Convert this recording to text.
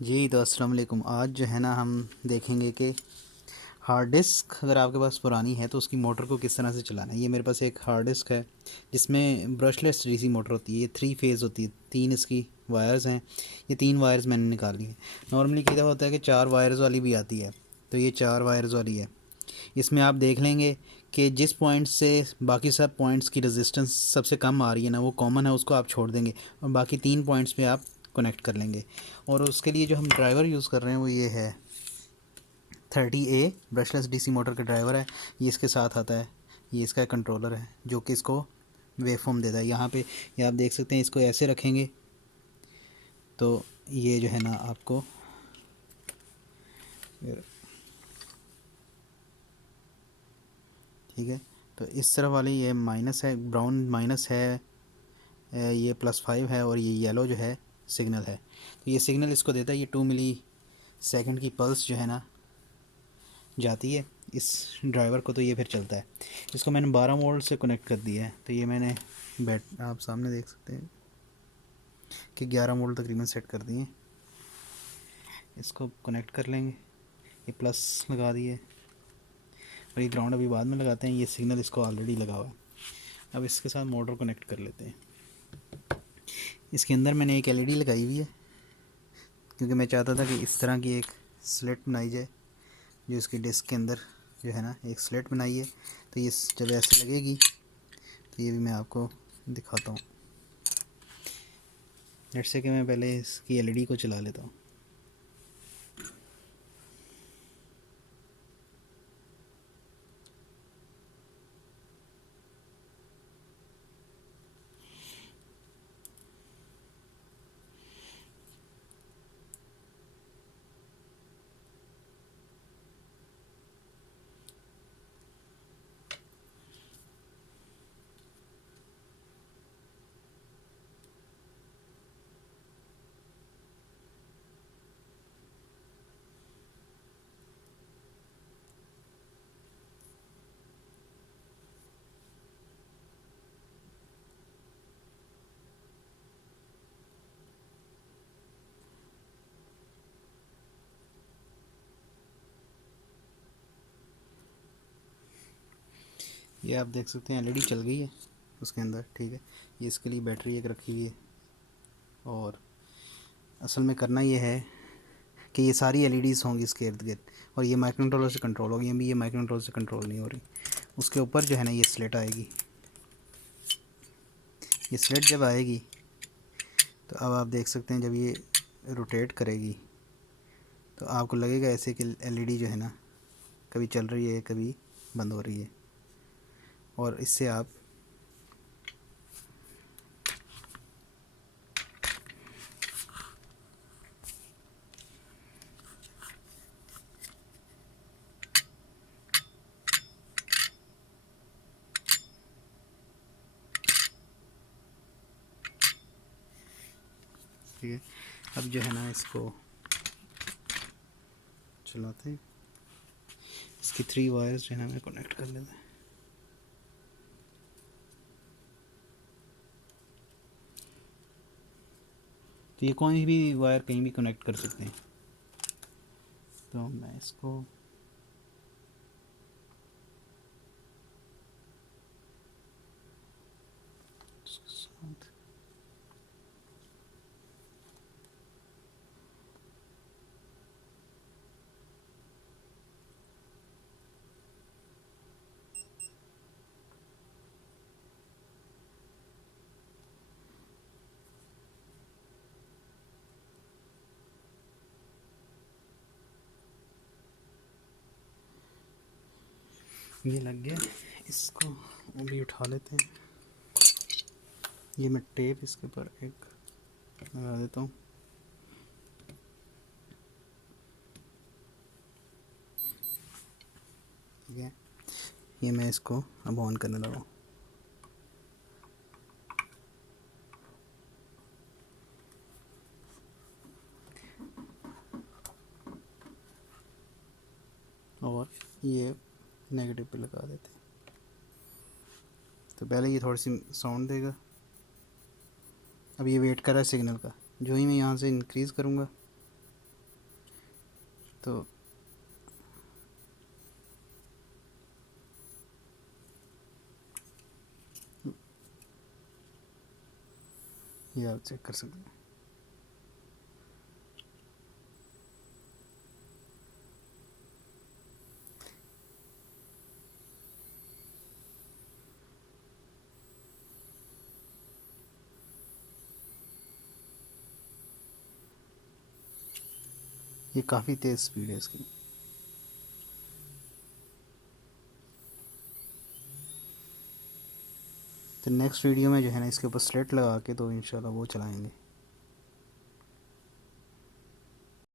जी तो अस्सलाम वालेकुम। आज जो है ना हम देखेंगे कि हार्ड डिस्क अगर आपके पास पुरानी है तो उसकी मोटर को किस तरह से चलाना है। ये मेरे पास एक हार्ड डिस्क है जिसमें ब्रशलेस डीसी मोटर होती है। ये 3 फेज़ होती है, 3 इसकी वायर्स हैं। ये 3 वायर्स मैंने निकाल लिए। नॉर्मली क्या होता है कि 4 वायर्स वाली भी आती है, तो ये 4 वायर्स वाली है। इसमें आप देख लेंगे कि जिस पॉइंट से बाकी सब पॉइंट्स की रेजिस्टेंस सबसे कम आ रही है ना, वो कॉमन है, उसको आप छोड़ देंगे और बाकी 3 पॉइंट्स पे आप कनेक्ट कर लेंगे। और उसके लिए जो हम ड्राइवर यूज़ कर रहे हैं वो ये है 30A ब्रशलेस डीसी मोटर का ड्राइवर है। ये इसके साथ आता है। ये इसका कंट्रोलर है जो कि इसको वेवफॉर्म देता है। यहाँ पे ये आप देख सकते हैं, इसको ऐसे रखेंगे तो ये जो है ना आपको ठीक है। तो इस तरफ वाली ये माइनस है, ब्राउन माइनस है, ये +5 है और ये येलो जो है सिग्नल है। तो ये सिग्नल इसको देता है। ये 2 मिली सेकंड की पल्स जो है ना जाती है इस ड्राइवर को, तो ये फिर चलता है। इसको मैंने 12 वोल्ट से कनेक्ट कर दिया है। तो ये मैंने बैट आप सामने देख सकते हैं कि 11 वोल्ट तकरीबन सेट कर दिए। इसको कनेक्ट कर लेंगे। ये प्लस लगा दिए और ये ग्राउंड अभी बाद में लगाते हैं। ये सिग्नल इसको ऑलरेडी लगा हुआ है। अब इसके साथ मोटर कनेक्ट कर लेते हैं। इसके अंदर मैंने एक एलईडी लगाई हुई है क्योंकि मैं चाहता था कि इस तरह की एक स्लेट बनाई जाए जो इसकी डिस्क के अंदर जो है ना एक स्लेट बनाई है। तो ये जब ऐसे लगेगी तो ये भी मैं आपको दिखाता हूँ। लेट्स से कि मैं पहले इसकी एलईडी को चला लेता हूँ। ये आप देख सकते हैं एलईडी चल गई है उसके अंदर। ठीक है, ये इसके लिए बैटरी एक रखी हुई है। और असल में करना ये है कि ये सारी एलईडीज़ होंगी इसके इर्द गिर्द और ये माइक्रो कंट्रोलर से कंट्रोल होगी। अभी ये माइक्रो कंट्रोलर से कंट्रोल नहीं हो रही। उसके ऊपर जो है ना ये स्लेट आएगी। ये स्लेट जब आएगी तो अब आप देख सकते हैं जब ये रोटेट करेगी तो आपको लगेगा ऐसे कि एलईडी जो है ना कभी चल रही है कभी बंद हो रही है। और इससे आप ठीक है। अब जो है ना इसको चलाते हैं। इसकी 3 वायर्स जो है ना मैं कनेक्ट कर लेते हैं। तो ये कोई भी वायर कहीं भी कनेक्ट कर सकते हैं। तो मैं इसको इसके साथ ये लग गया। इसको अभी उठा लेते हैं। ये मैं टेप इसके ऊपर एक लगा देता हूँ। ठीक है, ये मैं इसको अब ऑन करने लगा हूँ। और ये नेगेटिव पे लगा देते हैं। तो पहले ये थोड़ी सी साउंड देगा। अब ये वेट कर रहा है सिग्नल का। जो ही मैं यहाँ से इंक्रीज़ करूँगा तो ये आप चेक कर सकते हैं। ये काफ़ी तेज़ स्पीड है इसकी। तो नेक्स्ट वीडियो में जो है ना इसके ऊपर स्लेट लगा के तो इंशाल्लाह वो चलाएंगे।